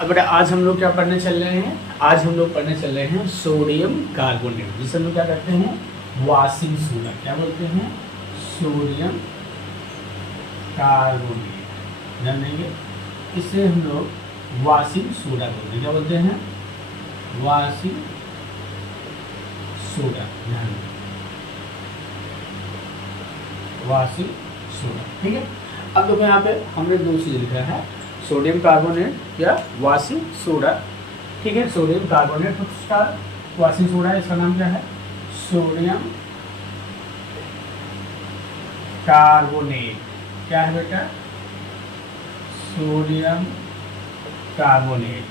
अब बेटा आज हम लोग क्या पढ़ने चल रहे हैं, आज हम लोग पढ़ने चल रहे हैं सोडियम कार्बोनेट, जिसे हम लोग क्या कहते हैं वाशिंग सोडा। क्या बोलते हैं? सोडियम कार्बोनेट, ध्यान देंगे। इसे हम लोग वाशिंग सोडा बोलते हैं। क्या बोलते हैं? वाशिंग सोडा, ध्यान दें, वाशिंग सोडा। ठीक है। अब देखो यहाँ पे हमने दो चीज़ लिखा है, सोडियम कार्बोनेट या वाशिंग सोडा। ठीक है, सोडियम कार्बोनेट उसका, वाशिंग सोडा इसका नाम क्या है? Sodium carbonate. क्या है बेटा? Sodium carbonate.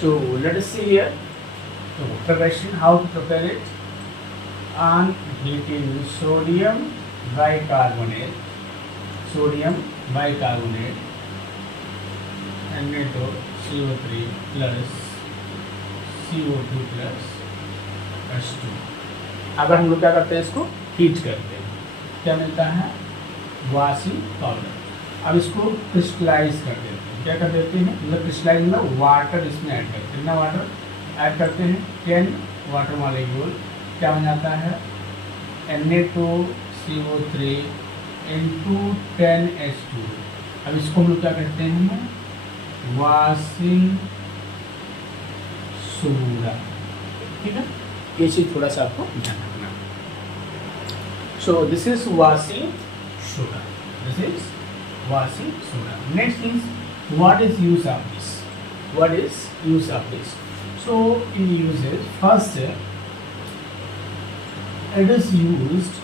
So let us see here the preparation, how to prepare it. On heating sodium bicarbonate, sodium bicarbonate NaCO3 plus CO2 plus H2। अगर हम लोग क्या करते हैं, इसको हीट करते हैं, क्या मिलता है? Washing powder. अब इसको क्रिस्टलाइज कर देते हैं। क्या कर देते हैं? मतलब क्रिस्टलाइज में वाटर इसमें ऐड करते हैं। कितना वाटर ऐड करते हैं? 10 वाटर मॉलिक्यूल। क्या बन जाता है? Na2CO3 into 10H2। अब इसको हम लोग क्या करते हैं? Washing soda. ठीक है, ये चीज़ थोड़ा सा आपको ध्यान रखना। So this is washing soda, this is washing soda. Next is, what is use of this? What is use of this? So in uses, first it is used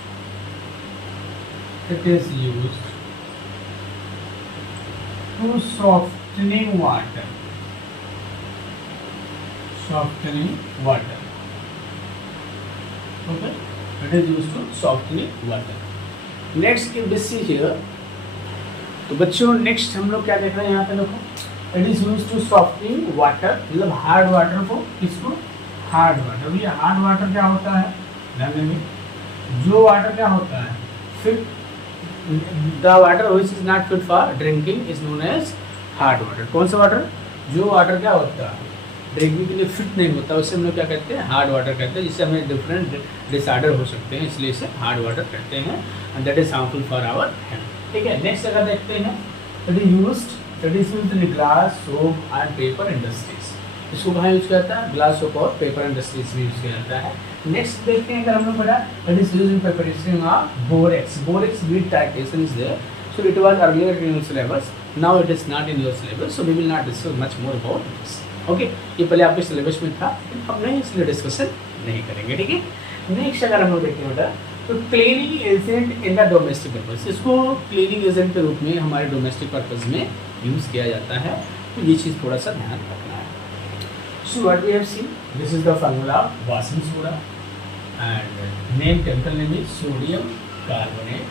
to softening water, okay, it is used to softening water. Next we see here, तो बच्चों next हम लोग क्या देख रहे हैं यहाँ पे, देखो, it is use to softening water, मतलब हार्ड वाटर को, किसको? Hard water. ये हार्ड वाटर क्या होता है, ध्यान देंगे, जो वाटर क्या होता है, fit, the water which is not fit for drinking is known as hard water. कौन सा वाटर? जो वाटर क्या होता है, ड्रिंकिंग के लिए फिट नहीं होता, उससे हम लोग क्या कहते हैं? हार्ड वाटर कहते हैं, जिससे हमें डिफरेंट डिसऑर्डर हो सकते हैं, इसलिए इसे हार्ड वाटर कहते हैं, and that is harmful for our health. ठीक है। नेक्स्ट अगर देखते हैं, it is used in glass, soap and paper industries. इसको कहाँ यूज किया जाता है? ग्लास, सोप और पेपर इंडस्ट्रीज में यूज किया जाता है। नेक्स्ट देखते हैं, अगर हम लोग पढ़ा, it is used in preparation of borax. Borax with titration is there, so it was earlier in your syllabus, now it is not in your syllabus, so we will not discuss much more about this. Okay, ये पहले आपके syllabus में था, हम नहीं इसलिए discussion नहीं करेंगे। ठीक है। नेक्स्ट अगर हम लोग देखते हैं बेटा, तो cleaning agent in the domestic purpose, इसको क्लीनिंग एजेंट के रूप में हमारे डोमेस्टिक पर्पज में यूज़ किया जाता है, तो ये चीज़ थोड़ा सा ध्यान रखना है। So what we have seen, this is the formula of washing soda and name, chemical name is sodium carbonate,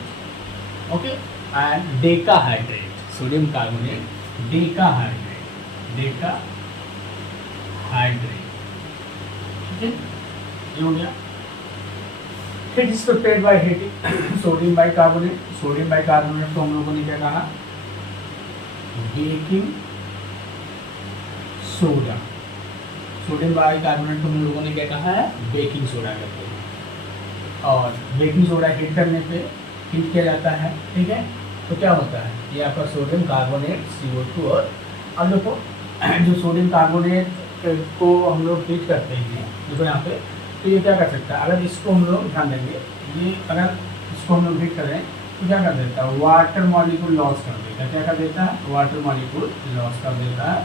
okay, and decahydrate, sodium carbonate decahydrate, ठीक है, ये हो गया। It is prepared by heating sodium bicarbonate। Sodium bicarbonate को हम लोगों ने क्या कहा? Baking soda. सोडियम बाइकार्बोनेट को हम लोगों ने क्या कहा है? बेकिंग सोडा कहते हैं। और बेकिंग सोडा हीट करने पे हीट किया जाता है। ठीक है, तो क्या होता है? ये आपका सोडियम कार्बोनेट CO2, और अब देखो जो सोडियम कार्बोनेट को हम लोग हीट करते हैं, देखो यहाँ पे, तो ये क्या कर सकता है? अगर इसको हम लोग ध्यान देंगे, ये अगर इसको हम लोग हीट करें तो क्या कर देता है? वाटर मॉलिक्यूल लॉस कर देता है। क्या कर देता है? वाटर मॉलिक्यूल लॉस कर देता है।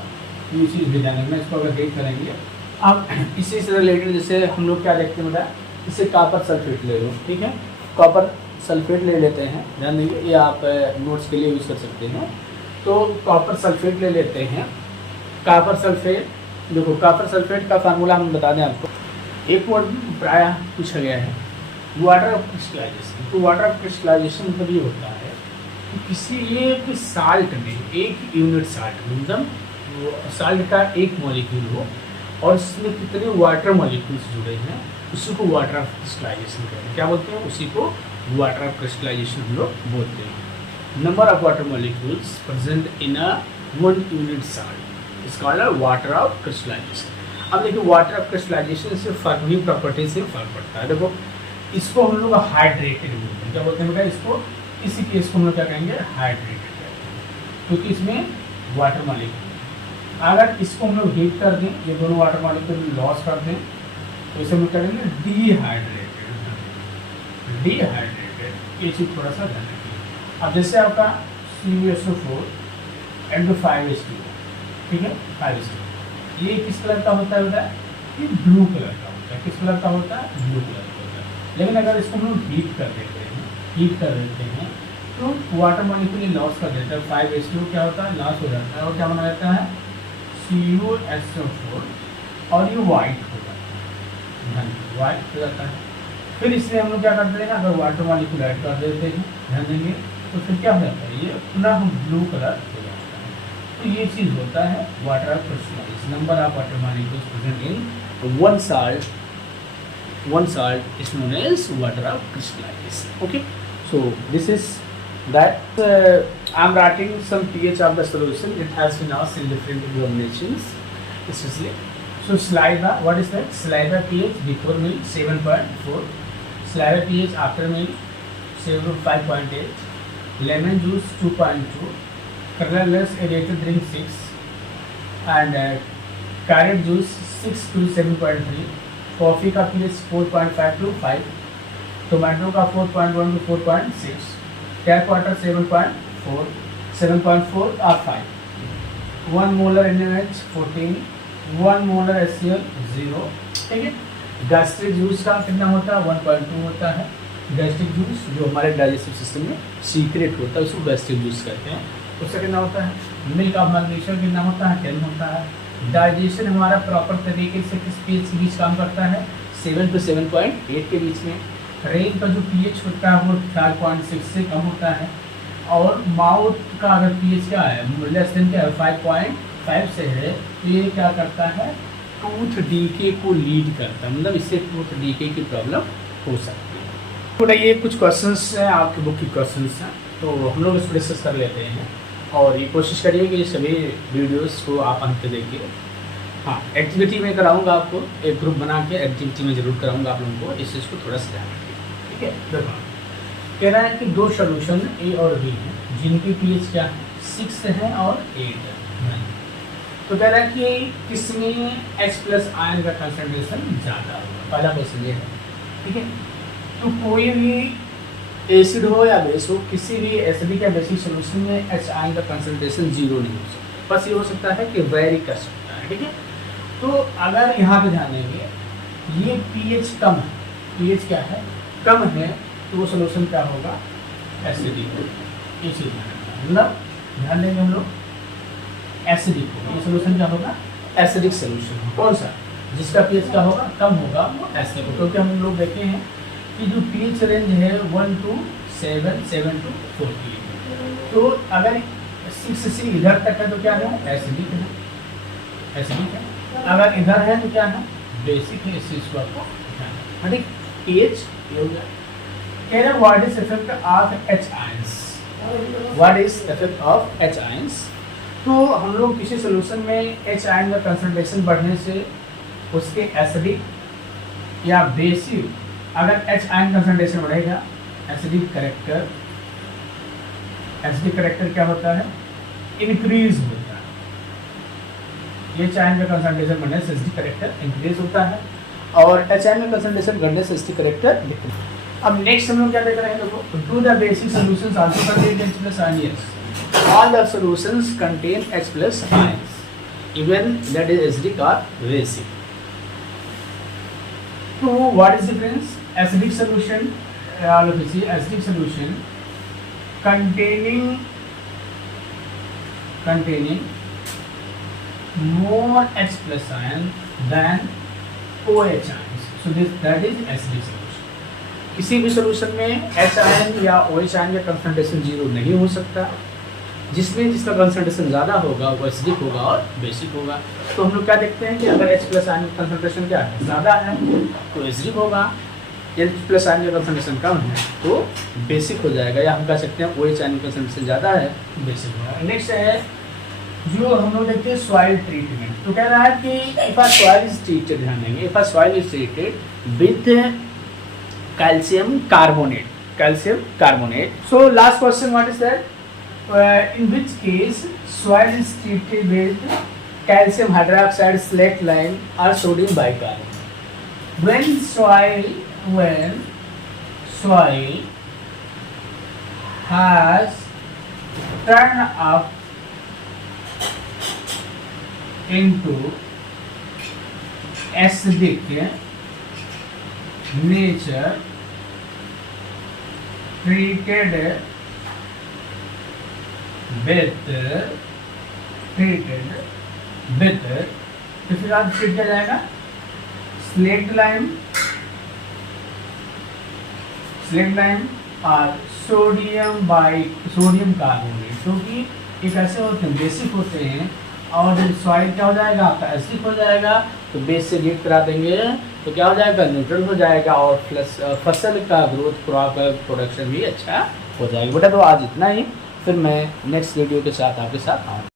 ये चीज़ भी ध्यान रखना, इसको अगर हीट करेंगे। अब इसी से रिलेटेड जैसे हम लोग क्या देखते हैं बेटा, इससे कॉपर सल्फेट ले लो। ठीक है, कॉपर सल्फेट ले लेते हैं, ध्यान देंगे, ये आप नोट्स के लिए यूज़ कर सकते हैं। तो कॉपर सल्फेट ले लेते हैं। कॉपर सल्फेट, देखो कॉपर सल्फेट का फार्मूला हम बता दें आपको, एक वर्ड प्रायः पूछा गया है, वाटर ऑफ क्रिस्टलाइजेशन। तो वाटर ऑफ क्रिस्टलाइजेशन मतलब ये होता है कि किसी एक साल्ट में, एक यूनिट साल्ट में, मतलब साल्ट का एक मॉलिक्यूल हो और इसमें कितने वाटर मॉलिक्यूल्स जुड़े हैं, उसी को वाटर ऑफ क्रिस्टलाइजेशन कहते हैं। क्या बोलते हैं? उसी को वाटर ऑफ क्रिस्टलाइजेशन हम लोग बोलते हैं। Number of water molecules present in a 1 unit salt is called a water of crystallization. अब देखिए वाटर ऑफ क्रिस्टलाइजेशन से फर्क भी प्रॉपर्टी से फर्क पड़ता है। देखो इसको हम लोग हाइड्रेटेड बोलते हैं, क्या बोलते हैं बेटा इसको, इसी केस को हम लोग क्या कहेंगे हाइड्रेटेड कहते हैं, क्योंकि इसमें वाटर मॉलिक्यूल। अगर इसको हम लोग हीट कर दें, ये दोनों वाटर मॉलिक्यूल लॉस कर दें, तो इसे हम लोग करेंगे डिहाइड्रेटेड। डिहाइड्रेटेड ये चीज़ थोड़ा सा ध्यान रखिए। अब जैसे आपका CuSO4 N2 ठीक है 5H2, ये किस कलर का होता है बेटा, ये ब्लू कलर का होता है। किस कलर का होता है, ब्लू कलर का होता है। लेकिन अगर इसको हम लोग हीट कर देते हैं तो वाटर मॉलिक्यूल लॉस कर देता है, 5H2 क्या होता है लॉस हो जाता है, और क्या बना रहता है CuSO4, और ये वाइट हो जाता है, वाइट हो जाता है। फिर इसलिए हम लोग क्या करते हैं, अगर वाटर मॉलिक्यूल ऐड कर देते हैं, ध्यान देंगे, तो फिर क्या हो जाता है, ये पुनः ब्लू कलर हो जाता है। तो ये चीज़ होता है water of crystallization. Number of water molecules present in one salt is known as water of crystallization. Okay, so this is that I'm writing some pH of the solution. It has been asked in different examinations, especially. So saliva, what is that? Saliva pH before meal 7.4, saliva pH after meal 5.8, lemon juice 2.2, colorless aerated drink 6, and carrot juice 6 to 7.3, coffee का pH 4.5 to 5, tomato का 4.1 to 4.6, tap water 7.4, 7.4 और 5, 1 molar NaOH 14, 1 molar HCl 0, ठीक है। Gastric juice का कितना होता है, 1.2 होता है। गैस्ट्रिक जूस जो हमारे डाइजेस्टिव सिस्टम में सीक्रेट होता है उसको गैस्ट्रिक जूस कहते हैं। उसका कितना होता है, मिल्क ऑफ मैग्नीशियम कितना होता है, 10 होता है। डाइजेशन हमारा प्रॉपर तरीके से किस pH के बीच काम करता है, 7 to 7.8 के बीच में। रेन का जो pH होता है वो 5.6 से कम होता है, और माउथ का अगर pH क्या है, लेस देन क्या है 5.5 से है, तो ये क्या करता है, टूथ डीके को लीड करता है, मतलब इससे टूथ डीके की प्रॉब्लम हो सकती है। तो ये कुछ क्वेश्चंस हैं आपकी बुक की क्वेश्चंस हैं, तो हम लोग इसको डिस्कस कर लेते हैं। और ये कोशिश करिए कि सभी वीडियोस को आप अंत तक देखिए। हाँ, एक्टिविटी में कराऊंगा आपको, एक ग्रुप बना के एक्टिविटी में ज़रूर कराऊंगा आप लोगों को, इस चीज़ को थोड़ा सा ध्यान रखिए, ठीक है। देखो कह रहा है कि दो सोल्यूशन A और B हैं जिनकी pH क्या है, 6 है और 8 है। तो कह रहा है कि किसमें H+ आयन का कंसंट्रेशन ज़्यादा होगा, पहला क्वेश्चन ये है, ठीक है। तो कोई भी एसिड हो या बेस हो, किसी भी एसिडिक या बेसिक सोल्यूशन में H आयन का कंसंट्रेशन 0 नहीं हो सकता, बस ये हो सकता है कि वेरी कर सकता है, ठीक है। तो अगर यहाँ पे ध्यान देंगे, ये pH कम है, pH क्या है, कम है, तो वो सोल्यूशन क्या होगा, एसिडिक होगा। ये चीज़ मतलब ध्यान देंगे हम लोग, एसिडिक होगा ये सोल्यूशन, क्या होगा, एसिडिक सोल्यूशन। कौन सा, जिसका pH क्या होगा, कम होगा, वो एसिडिक होगा। क्योंकि हम लोग देखे हैं कि जो pH रेंज है 1 to 7, 7 to 14, तो अगर 6 से इधर तक है तो क्या है, एसिडिक है, एसिडिक है। अगर इधर है तो क्या है, बेसिक है। इस चीज़ को आपको ध्यान रखना, pH ये हो गया। कह रहे what is effect of H ions, what is effect of H ions. तो हम लोग किसी सोल्यूशन में H आयन का कंसंट्रेशन बढ़ने से उसके एसिडिक या बेसिक, अगर H आयन कंसंट्रेशन बढ़ेगा, एसिडिक करेक्टर, एसिडिक करेक्टर क्या होता है, इंक्रीज होता है। H आयन का कंसंट्रेशन बढ़ने से एसिडिक करेक्टर इंक्रीज होता है, और H आयन का कंसंट्रेशन बढ़ने से एसिडिक करेक्टर डिक्रीज। अब नेक्स्ट हम लोग क्या देख रहे हैं, देखो, to the basic solutions also contain H+ ions, all the solutions contain H+ ions even that is acidic और बेसिक। तो what is difference, acidic solution, acidic solution containing more H+ ion than OH ions, so that is acidic solution। किसी भी solution में H ion या OH ion का concentration 0 नहीं हो सकता, जिसका कंसंट्रेशन ज़्यादा होगा वो एसिडिक होगा और बेसिक होगा। तो हम लोग क्या देखते हैं कि अगर H+ आयन का कंसंट्रेशन क्या है, ज़्यादा है तो एसिडिक होगा, H+ आयन का कंसंट्रेशन कम है तो बेसिक हो जाएगा, या हम कह सकते हैं OH आयन का कंसंट्रेशन ज़्यादा है तो बेसिक होगा। नेक्स्ट है जो हम लोग देखते हैं सॉइल ट्रीटमेंट, तो कह रहा है कि if a soil is treated, ध्यान देंगे, if a soil is treated with calcium carbonate. So last question, what is that? In which case soil is treated with calcium hydroxide, slaked lime, or sodium bicarbonate? When soil has turned up into acidic nature, treated with तो फिर आप treat किया जाएगा slaked lime और sodium carbonate, क्योंकि एक ऐसे होते हैं बेसिक होते हैं, और जब सॉइल क्या हो जाएगा आपका एसिडिक हो जाएगा तो बेस से हीट करा देंगे तो क्या हो जाएगा न्यूट्रल हो जाएगा, और प्लस फसल का ग्रोथ, क्रॉप प्रोडक्शन भी अच्छा हो जाएगा। बेटा तो आज इतना ही, फिर मैं नेक्स्ट वीडियो के साथ आपके साथ आऊँगा।